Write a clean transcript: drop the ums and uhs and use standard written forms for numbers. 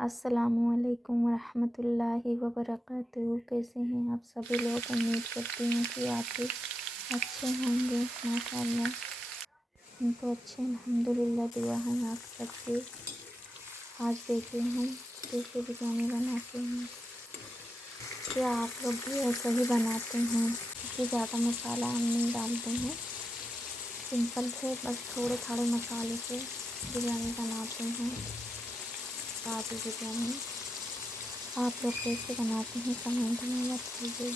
अस्सलामुअलैकुम वरहमतुल्लाहि वबरकातुहू। कैसे हैं आप सभी लोग? उम्मीद करती हूँ कि आप भी अच्छे होंगे। माशाअल्लाह हम तो अच्छे, अल्हम्दुलिल्लाह। दुआ है आप सबकी। आज देखिए हम कैसे बिरयानी बनाते हैं। क्या आप लोग भी ऐसा ही बनाते हैं? क्योंकि ज़्यादा मसाला हम नहीं डालते हैं, सिंपल से बस थोड़े थोड़े मसाले से बिरयानी बनाते हैं। काजू बिरयानी आप लोग कैसे बनाते हैं कमेंट में बताइए।